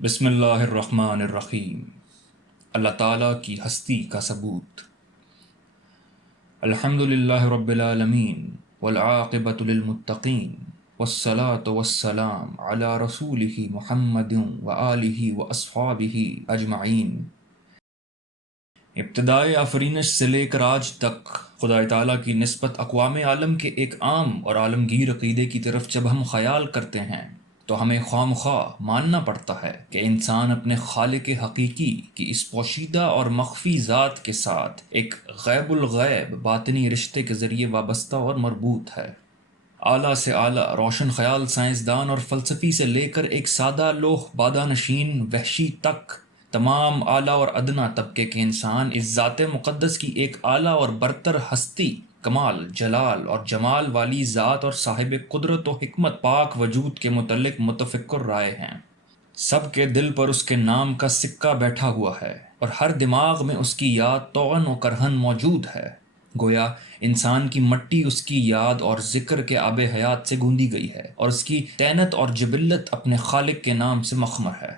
بسم اللہ الرحمن الرحیم۔ اللہ تعالیٰ کی ہستی کا ثبوت۔ الحمد للہ رب العالمین والعاقبۃ للمتقین والصلاة والسلام علی رسولہ محمد وآلہ واصحابہ اجمعین۔ ابتدائے آفرینش سے لے کر آج تک خدا تعالیٰ کی نسبت اقوام عالم کے ایک عام اور عالمگیر عقیدے کی طرف جب ہم خیال کرتے ہیں تو ہمیں خواہ ماننا پڑتا ہے کہ انسان اپنے خالق حقیقی کی اس پوشیدہ اور مخفی ذات کے ساتھ ایک غیب الغیب باطنی رشتے کے ذریعے وابستہ اور مربوط ہے۔ اعلیٰ سے اعلیٰ روشن خیال سائنسدان اور فلسفی سے لے کر ایک سادہ لوح بادہ نشین وحشی تک تمام اعلیٰ اور ادنا طبقے کے انسان اس ذات مقدس کی ایک اعلیٰ اور برتر ہستی، کمال، جلال اور جمال والی ذات اور صاحب قدرت و حکمت پاک وجود کے متعلق متفکر رائے ہیں۔ سب کے دل پر اس کے نام کا سکہ بیٹھا ہوا ہے اور ہر دماغ میں اس کی یاد طوعاً و کرہن موجود ہے۔ گویا انسان کی مٹی اس کی یاد اور ذکر کے آب حیات سے گوندی گئی ہے اور اس کی طینت اور جبلت اپنے خالق کے نام سے مخمر ہے۔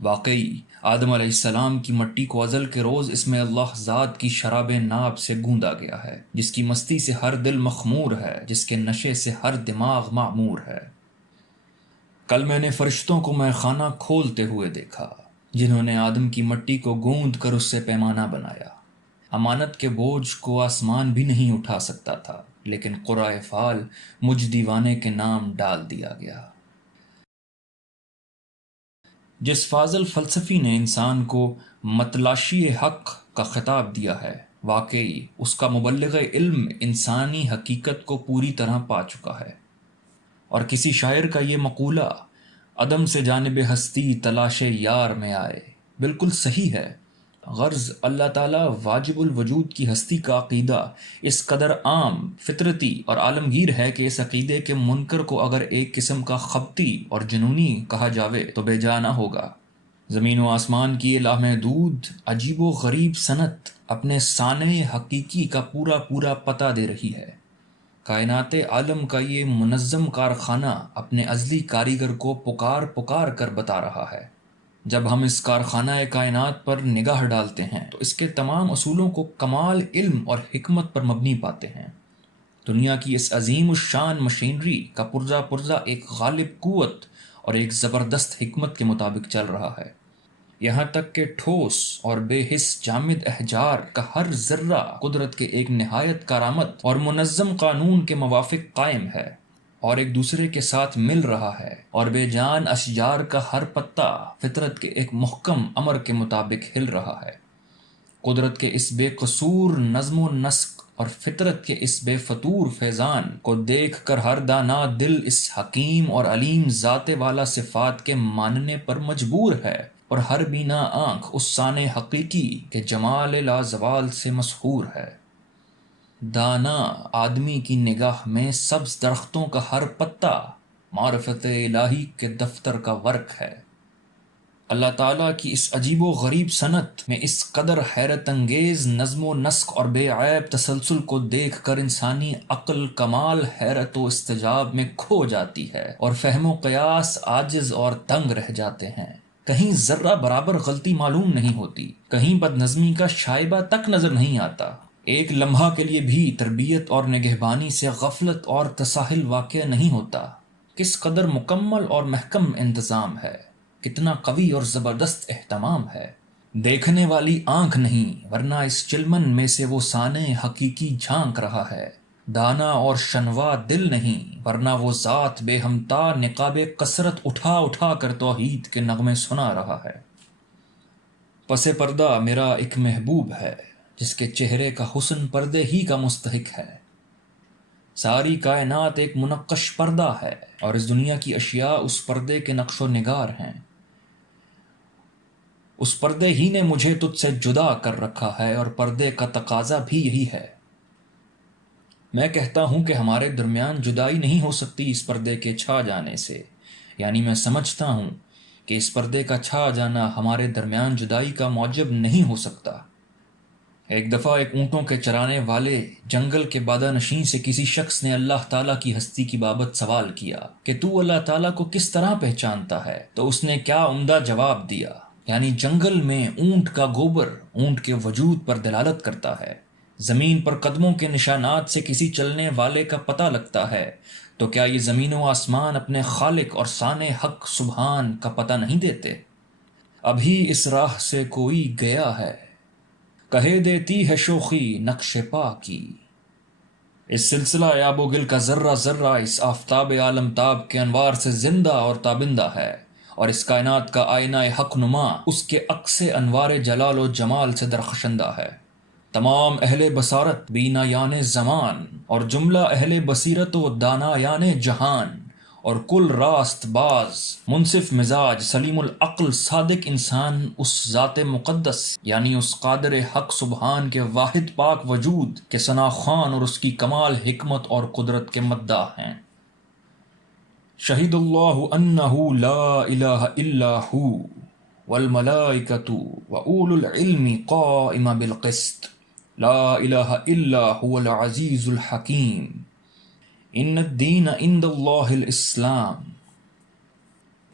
واقعی آدم علیہ السلام کی مٹی کو ازل کے روز اس میں اللہ ذات کی شراب ناب سے گوندا گیا ہے، جس کی مستی سے ہر دل مخمور ہے، جس کے نشے سے ہر دماغ معمور ہے۔ کل میں نے فرشتوں کو مے خانہ کھولتے ہوئے دیکھا، جنہوں نے آدم کی مٹی کو گوند کر اس سے پیمانہ بنایا۔ امانت کے بوجھ کو آسمان بھی نہیں اٹھا سکتا تھا، لیکن قرعہ فعال مجھ دیوانے کے نام ڈال دیا گیا۔ جس فاضل فلسفی نے انسان کو متلاشی حق کا خطاب دیا ہے، واقعی اس کا مبلغ علم انسانی حقیقت کو پوری طرح پا چکا ہے۔ اور کسی شاعر کا یہ مقولہ عدم سے جانب ہستی تلاش یار میں آئے بالکل صحیح ہے۔ غرض اللہ تعالیٰ واجب الوجود کی ہستی کا عقیدہ اس قدر عام، فطرتی اور عالمگیر ہے کہ اس عقیدے کے منکر کو اگر ایک قسم کا خبطی اور جنونی کہا جاوے تو بے جا نہ ہوگا۔ زمین و آسمان کی یہ لامحدود عجیب و غریب صنعت اپنے صانع حقیقی کا پورا پتہ دے رہی ہے۔ کائنات عالم کا یہ منظم کارخانہ اپنے ازلی کاریگر کو پکار کر بتا رہا ہے۔ جب ہم اس کارخانہ کائنات پر نگاہ ڈالتے ہیں تو اس کے تمام اصولوں کو کمال علم اور حکمت پر مبنی پاتے ہیں۔ دنیا کی اس عظیم الشان مشینری کا پرزہ ایک غالب قوت اور ایک زبردست حکمت کے مطابق چل رہا ہے، یہاں تک کہ ٹھوس اور بے حس جامد احجار کا ہر ذرہ قدرت کے ایک نہایت کارآمد اور منظم قانون کے موافق قائم ہے اور ایک دوسرے کے ساتھ مل رہا ہے، اور بے جان اشجار کا ہر پتا فطرت کے ایک محکم امر کے مطابق ہل رہا ہے۔ قدرت کے اس بے قصور نظم و نسق اور فطرت کے اس بے فطور فیضان کو دیکھ کر ہر دانا دل اس حکیم اور علیم ذات والا صفات کے ماننے پر مجبور ہے، اور ہر بینا آنکھ اس صانع حقیقی کے جمال لازوال سے مسحور ہے۔ دانا آدمی کی نگاہ میں سبز درختوں کا ہر پتا معرفت الہی کے دفتر کا ورق ہے۔ اللہ تعالیٰ کی اس عجیب و غریب صنعت میں اس قدر حیرت انگیز نظم و نسق اور بے عیب تسلسل کو دیکھ کر انسانی عقل کمال حیرت و استجاب میں کھو جاتی ہے، اور فہم و قیاس عاجز اور دنگ رہ جاتے ہیں۔ کہیں ذرہ برابر غلطی معلوم نہیں ہوتی، کہیں بد نظمی کا شائبہ تک نظر نہیں آتا، ایک لمحہ کے لیے بھی تربیت اور نگہبانی سے غفلت اور تساہل واقع نہیں ہوتا۔ کس قدر مکمل اور محکم انتظام ہے، کتنا قوی اور زبردست اہتمام ہے۔ دیکھنے والی آنکھ نہیں، ورنہ اس چلمن میں سے وہ صانع حقیقی جھانک رہا ہے۔ دانا اور شنوا دل نہیں، ورنہ وہ ذات بے ہمتا نقاب کثرت اٹھا کر توحید کے نغمے سنا رہا ہے۔ پس پردہ میرا ایک محبوب ہے، جس کے چہرے کا حسن پردے ہی کا مستحق ہے۔ ساری کائنات ایک منقش پردہ ہے، اور اس دنیا کی اشیاء اس پردے کے نقش و نگار ہیں۔ اس پردے ہی نے مجھے تجھ سے جدا کر رکھا ہے، اور پردے کا تقاضا بھی یہی ہے۔ میں کہتا ہوں کہ ہمارے درمیان جدائی نہیں ہو سکتی اس پردے کے چھا جانے سے، یعنی میں سمجھتا ہوں کہ اس پردے کا چھا جانا ہمارے درمیان جدائی کا موجب نہیں ہو سکتا۔ ایک دفعہ ایک اونٹوں کے چرانے والے جنگل کے بادانشین سے کسی شخص نے اللہ تعالیٰ کی ہستی کی بابت سوال کیا کہ تو اللہ تعالیٰ کو کس طرح پہچانتا ہے؟ تو اس نے کیا عمدہ جواب دیا، یعنی جنگل میں اونٹ کا گوبر اونٹ کے وجود پر دلالت کرتا ہے، زمین پر قدموں کے نشانات سے کسی چلنے والے کا پتہ لگتا ہے، تو کیا یہ زمین و آسمان اپنے خالق اور صانع حق سبحان کا پتہ نہیں دیتے؟ ابھی اس راہ سے کوئی گیا ہے، کہے دیتی ہے شوخی نقش پا کی۔ اس سلسلہ آب و گل کا ذرہ ذرہ اس آفتاب عالم تاب کے انوار سے زندہ اور تابندہ ہے، اور اس کائنات کا آئینہ حق نما اس کے عکس انوار جلال و جمال سے درخشندہ ہے۔ تمام اہل بصارت بینا یان زمان اور جملہ اہل بصیرت و دانا یان جہان اور کل راست باز منصف مزاج سلیم العقل صادق انسان اس ذات مقدس یعنی اس قادر حق سبحان کے واحد پاک وجود کے ثنا خوان اور اس کی کمال حکمت اور قدرت کے مداح ہیں۔ شہید اللہ انہ لا الہ الا ہو والملائکۃ واولو العلم قائما بالقسط لا الہ الا هو العزیز الحکیم ان الدین عند اللہ الاسلام۔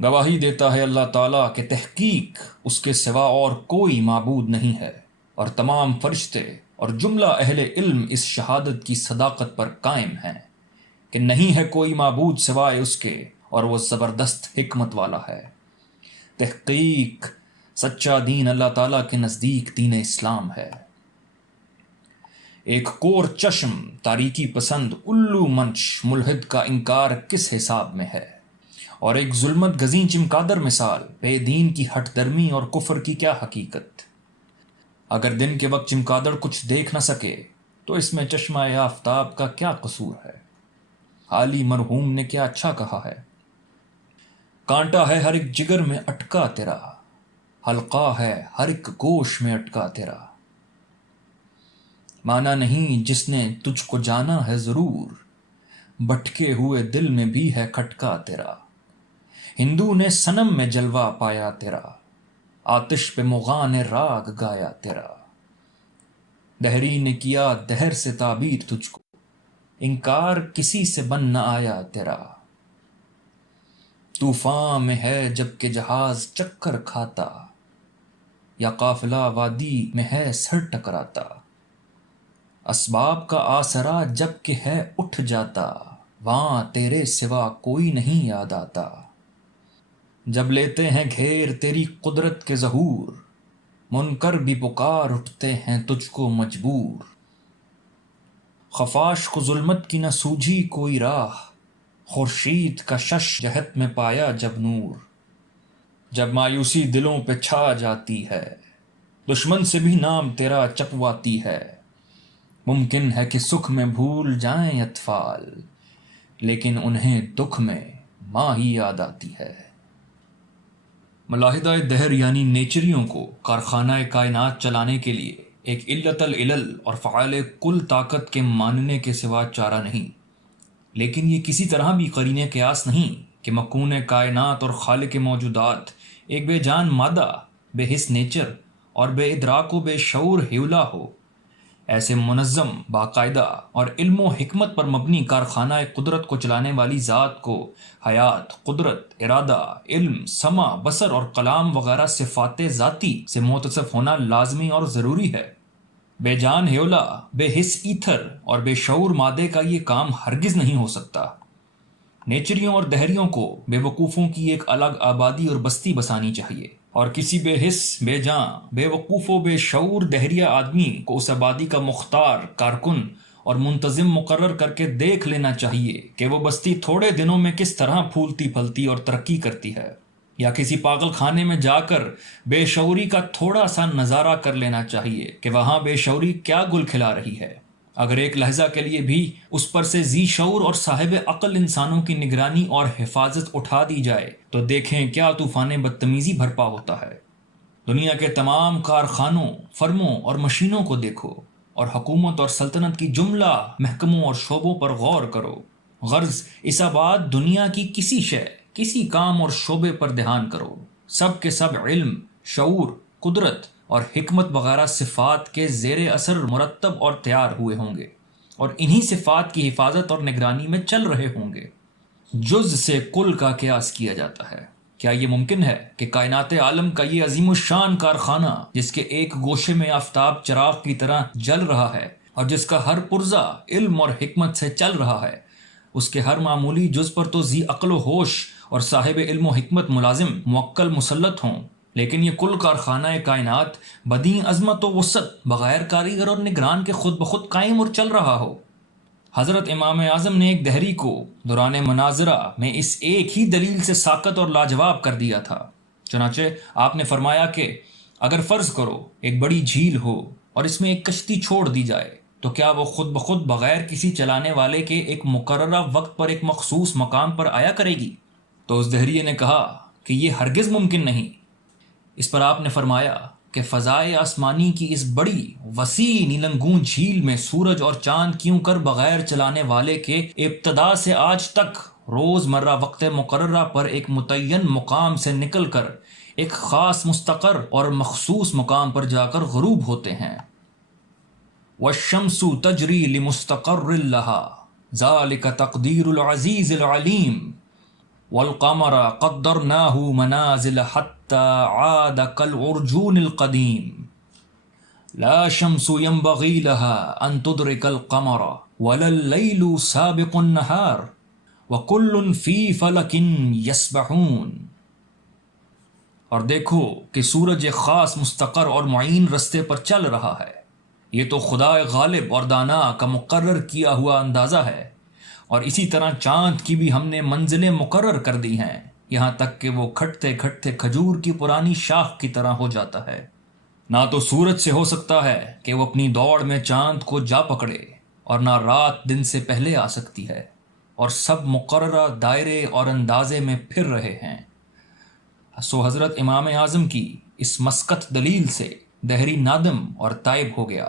گواہی دیتا ہے اللہ تعالیٰ کہ تحقیق اس کے سوا اور کوئی معبود نہیں ہے، اور تمام فرشتے اور جملہ اہل علم اس شہادت کی صداقت پر قائم ہیں کہ نہیں ہے کوئی معبود سوائے اس کے، اور وہ زبردست حکمت والا ہے۔ تحقیق سچا دین اللہ تعالیٰ کے نزدیک دین اسلام ہے۔ ایک کور چشم تاریکی پسند الو منش ملحد کا انکار کس حساب میں ہے، اور ایک ظلمت گزیں چمکادر مثال بے دین کی ہٹ درمی اور کفر کی کیا حقیقت؟ اگر دن کے وقت چمکادر کچھ دیکھ نہ سکے تو اس میں چشمہ آفتاب کا کیا قصور ہے؟ حالی مرحوم نے کیا اچھا کہا ہے، کانٹا ہے ہر ایک جگر میں اٹکا تیرا، حلقہ ہے ہر ایک گوش میں اٹکا تیرا۔ مانا نہیں جس نے تجھ کو جانا ہے ضرور، بھٹکے ہوئے دل میں بھی ہے کھٹکا تیرا۔ ہندو نے صنم میں جلوہ پایا تیرا، آتش پہ مغاں نے راگ گایا تیرا۔ دہری نے کیا دہر سے تعبیر تجھ کو، انکار کسی سے بن نہ آیا تیرا۔ طوفان میں ہے جب کہ جہاز چکر کھاتا، یا قافلہ وادی میں ہے سر ٹکراتا۔ اسباب کا آسرا جب کہ ہے اٹھ جاتا، وہاں تیرے سوا کوئی نہیں یاد آتا۔ جب لیتے ہیں گھیر تیری قدرت کے ظہور، منکر بھی پکار اٹھتے ہیں تجھ کو مجبور۔ خفاش کو ظلمت کی نہ سوجھی کوئی راہ، خورشید کا شش جہت میں پایا جب نور۔ جب مایوسی دلوں پہ چھا جاتی ہے، دشمن سے بھی نام تیرا چپواتی ہے۔ ممکن ہے کہ سکھ میں بھول جائیں اطفال، لیکن انہیں دکھ میں ماں ہی یاد آتی ہے۔ ملاحدہ دہر یعنی نیچریوں کو کارخانہ کائنات چلانے کے لیے ایک علت العلل اور فعال کل طاقت کے ماننے کے سوا چارہ نہیں، لیکن یہ کسی طرح بھی قرین قیاس نہیں کہ مکون کائنات اور خالق موجودات ایک بے جان مادہ، بے حس نیچر اور بے ادراک و بے شعور ہیولا ہو۔ ایسے منظم، باقاعدہ اور علم و حکمت پر مبنی کارخانہ قدرت کو چلانے والی ذات کو حیات، قدرت، ارادہ، علم، سمع، بصر اور کلام وغیرہ صفات ذاتی سے متصف ہونا لازمی اور ضروری ہے۔ بے جان ہیولا، بے حس ایتھر اور بے شعور مادے کا یہ کام ہرگز نہیں ہو سکتا۔ نیچریوں اور دہریوں کو بے وقوفوں کی ایک الگ آبادی اور بستی بسانی چاہیے، اور کسی بے حس، بے جاں، بے وقوف و بے شعور دہریہ آدمی کو اس آبادی کا مختار، کارکن اور منتظم مقرر کر کے دیکھ لینا چاہیے کہ وہ بستی تھوڑے دنوں میں کس طرح پھولتی پھلتی اور ترقی کرتی ہے، یا کسی پاگل خانے میں جا کر بے شعوری کا تھوڑا سا نظارہ کر لینا چاہیے کہ وہاں بے شعوری کیا گل کھلا رہی ہے۔ اگر ایک لحظہ کے لیے بھی اس پر سے ذی شعور اور صاحب عقل انسانوں کی نگرانی اور حفاظت اٹھا دی جائے تو دیکھیں کیا طوفان بدتمیزی بھرپا ہوتا ہے۔ دنیا کے تمام کارخانوں، فرموں اور مشینوں کو دیکھو، اور حکومت اور سلطنت کی جملہ محکموں اور شعبوں پر غور کرو۔ غرض اس آباد دنیا کی کسی شے، کسی کام اور شعبے پر دھیان کرو، سب کے سب علم، شعور، قدرت اور حکمت وغیرہ صفات کے زیر اثر مرتب اور تیار ہوئے ہوں گے اور انہی صفات کی حفاظت اور نگرانی میں چل رہے ہوں گے۔ جز سے کل کا قیاس کیا جاتا ہے۔ کیا یہ ممکن ہے کہ کائنات عالم کا یہ عظیم الشان کارخانہ، جس کے ایک گوشے میں آفتاب چراغ کی طرح جل رہا ہے اور جس کا ہر پرزہ علم اور حکمت سے چل رہا ہے، اس کے ہر معمولی جز پر تو ذی عقل و ہوش اور صاحب علم و حکمت ملازم موکل مسلط ہوں، لیکن یہ کل کارخانہ کائنات بدیں عظمت و وسعت بغیر کاریگر اور نگران کے خود بخود قائم اور چل رہا ہو؟ حضرت امام اعظم نے ایک دہری کو دوران مناظرہ میں اس ایک ہی دلیل سے ساکت اور لاجواب کر دیا تھا۔ چنانچہ آپ نے فرمایا کہ اگر فرض کرو ایک بڑی جھیل ہو اور اس میں ایک کشتی چھوڑ دی جائے تو کیا وہ خود بخود بغیر کسی چلانے والے کے ایک مقررہ وقت پر ایک مخصوص مقام پر آیا کرے گی؟ تو اس دہریے نے کہا کہ یہ ہرگز ممکن نہیں۔ اس پر آپ نے فرمایا کہ فضائے آسمانی کی اس بڑی وسیع نیلنگوں جھیل میں سورج اور چاند کیوں کر بغیر چلانے والے کے ابتدا سے آج تک روز مرہ وقت مقررہ پر ایک متعین مقام سے نکل کر ایک خاص مستقر اور مخصوص مقام پر جا کر غروب ہوتے ہیں۔ وَالشَّمْسُ تَجْرِي لِمُسْتَقَرٍّ لَهَا ذَلِكَ تَقْدِيرُ الْعَزِيزِ الْعَلِيمِ وَالْقَمَرَ قَدَّرْنَاهُ مَنَازِلَ حَتَّى عَادَ كَالْعُرْجُونِ الْقَدِيمِ لَا شَمْسُ يَنبَغِي لَهَا أَن تُدْرِكَ الْقَمَرَ وَلَا اللَّيْلُ سَابِقُ النَّهَارِ وَكُلٌّ فِي فَلَكٍ يَسْبَحُونَ۔ اور دیکھو کہ سورج ایک خاص مستقر اور معین رستے پر چل رہا ہے۔ یہ تو خدا غالب اور دانا کا مقرر کیا ہوا اندازہ ہے، اور اسی طرح چاند کی بھی ہم نے منزلیں مقرر کر دی ہیں، یہاں تک کہ وہ کھٹتے کھٹتے کھجور کی پرانی شاخ کی طرح ہو جاتا ہے۔ نہ تو سورج سے ہو سکتا ہے کہ وہ اپنی دوڑ میں چاند کو جا پکڑے، اور نہ رات دن سے پہلے آ سکتی ہے، اور سب مقررہ دائرے اور اندازے میں پھر رہے ہیں۔ سو حضرت امام اعظم کی اس مسکت دلیل سے دہری نادم اور تائب ہو گیا۔